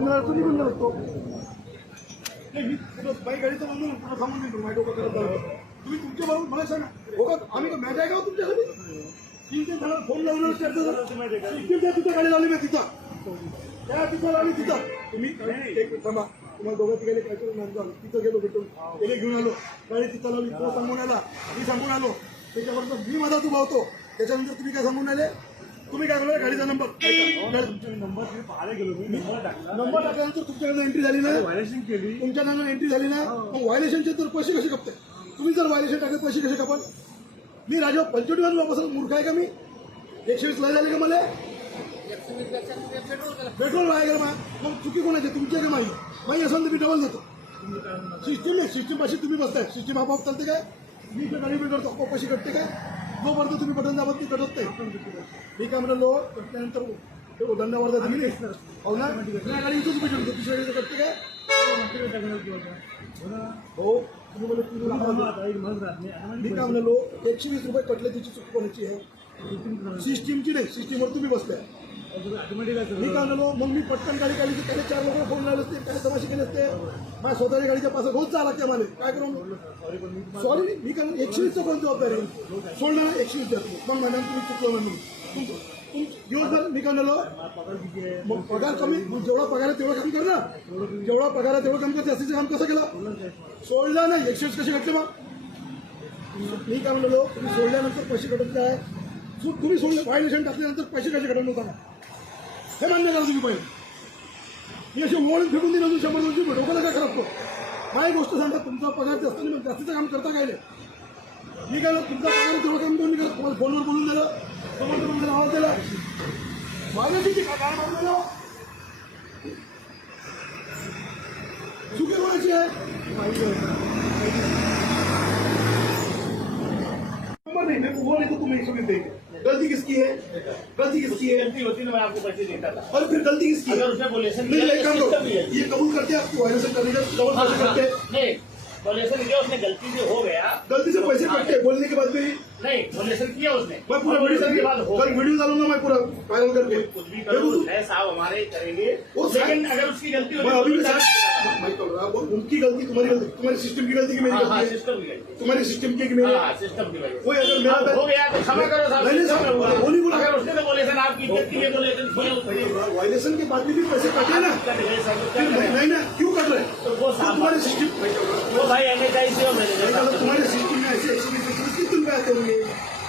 मिळालं तर निघून जातो नाही मी तुला बाई गाडीचं म्हणून तुला सांगून देतो माझ्या डोकं करत तुम्ही तुमच्या बाबून मला सांगा. हो का? आम्ही का मॅच आहे का हो तुमच्यासाठी तीन ते झालं फोन लावून सिस्टीम त्या तिथं गाडी लावली मी तिथं. त्या तिथं लावली तिथं. तुम्ही एक थांबा. तुम्हाला दोघं तिघाले काय करून नाही झालं? तिथं गेलो भेटून. त्याने घेऊन आलो. गाडी तिथं लावली तो सांगून आला. मी सांगून आलो. त्याच्याबरोबर मी माझा तू भावतो त्याच्यानंतर तुम्ही काय सांगून आले तुम्ही काय बोला गाडीचा नंबर नंबर पाहायला गेलो. मी नंबर टाकला नंबर टाकल्यानंतर तुमच्याकडे एंट्री झाली ना? व्हायलेशन केली. तुमच्याकडनं एंट्री झाली ना? मग व्हायलेशनचे तर पैसे कसे कपते तुम्ही जर व्हायलेशन टाकले पैसे कसे कपाल? मी राजा पंचवटी वाजून वापस मूर्ख आहे का मी? एकशे वीस लय झाले का मला? पेट्रोल वाया गेलं मा. मग चुकी कोणाची तुमची आहे का माझी? माझी असेल तर मी डबल देतो. सिस्टीम नाही सिस्टीम पाशी तुम्ही बसताय. सिस्टीम आपोआप चालते काय? मी गाडी बिल करतो आपोआप पैसे कटते काय? जोपर्यंत तुम्ही बटन दाबत ती तटत नाही. मी काय म्हणलो कटल्यानंतर ते दंडावर तुम्ही हो ना? दुसऱ्या गाडी इथंच भेटून दुसऱ्या गाडीचं कटते काय? हो. तुम्ही बोलले मी काय म्हणलो एकशे वीस रुपये कटले तिची चूक कोणाची आहे? सिस्टीमची नाही सिस्टीमवर तुम्ही बसलाय मी काय म्हणलो मग मी पटकन गाडी काढली की त्याने चार लोक फोन लावले असते त्याने तमाशे केले असते. माझ्या स्वतःच्या गाडीच्या पास रोज जा लागते मला. काय करू? सॉरी मी काय एकशे वीसचं कोण जबाबदारी सोडणार सोडलं एकशे वीस द्या तुम्ही. मग मॅडम तुम्ही चुकलो म्हणून. दिवसभर मी काय म्हणलो मग पगार कमी मग जेवढा पगार आहे तेवढं काम कर ना. जेवढा पगार आहे तेवढं काम कर जास्तीचं काम कसं केलं? सोडलं नाही एकशे वीस कसे घटले मग? मी काय म्हणलो तुम्ही सोडल्यानंतर पैसे कटत काय तुम्ही सोडलं व्हायलेशन टाकल्यानंतर पैसे कसे कटत होता हे मान्य करा तुम्ही पहिले. मी असे ओळख फेकून दिलं अजून शंभर दोनशे डोकं नका खराब करतो काय गोष्ट सांगा तुमचा पगार जास्त नाही मग जास्तीचं काम करता काय नाही मी काय तुमचा पगार आहे तेवढं काम करून मी तुम्हाला फोनवर बोलून दिलं समोर तुम्ही आवाज दिला. माझ्या काय काय मारून दिलं चुकी कोणाची आहे? नंबर नहीं नहीं तो गलती किसकी है? गलती किसकी है? गलती होती ना मैं आपको पैसे देता था। और फिर गलती किसकी है? अगर उसने बोले नहीं एक काम तो करो। ये कबूल करते हैं आपको वायरस करने का डबल पैसे करते हैं। नहीं बोले किया उसने गलती से हो गया। गलती से पैसे कटते बोलने के बाद भी नहीं वॉलेशन किया उसने। मैं पूरा वीडियो के बाद हो कल वीडियो डालूँगा मैं पूरा वायरल करके। कुछ भी करो है साहब हमारे करेंगे। लेकिन अगर उसकी गलती मैं अभी भी साहब मैं बोल रहा हूँ उनकी गलती तुम्हारी गलती तुम्हारी सिस्टम की गलती की मेरी हाँ हाँ गलती सिस्टम की गलती। तुम्हारी सिस्टम की मेरी सिस्टम की कोई अगर मेरा हो गया तो क्षमा करो साहब। नहीं। वो नहीं बोला। अगर उसने तो आपकी इज़्ज़त के लिए वायलेशन के बाद भी पैसे कटे ना। नहीं ना क्यों कट रहे? तो तो साहब तुम्हारे सिस्टम वो भाई से मैंने तुम्हारे सिस्टम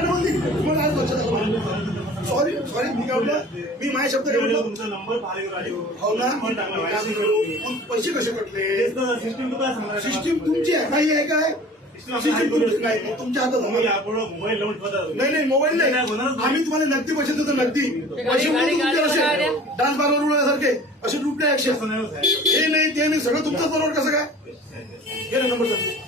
तुम्हाला आज लक्षात आलं सॉरी सॉरी मी काय म्हटलं मी माझे शब्द काय म्हटलं तुमचा नंबर पाहिजे हो. ना? पैसे कसे कटले? सिस्टम तुमची आहे काही आहे काय? सिस्टीम तुमची नाही. मग तुमच्या हातात नाही नाही मोबाईल नाही. आम्ही तुम्हाला नगदी पैसे देतो नगदी. पैसे तुमचे डान्स बारवर उडवण्यासारखे असे रुपये ऍक्शन हे नाही ते नाही. सगळं तुमच्याच बरोबर कसं काय? हे नंबर सांगतो.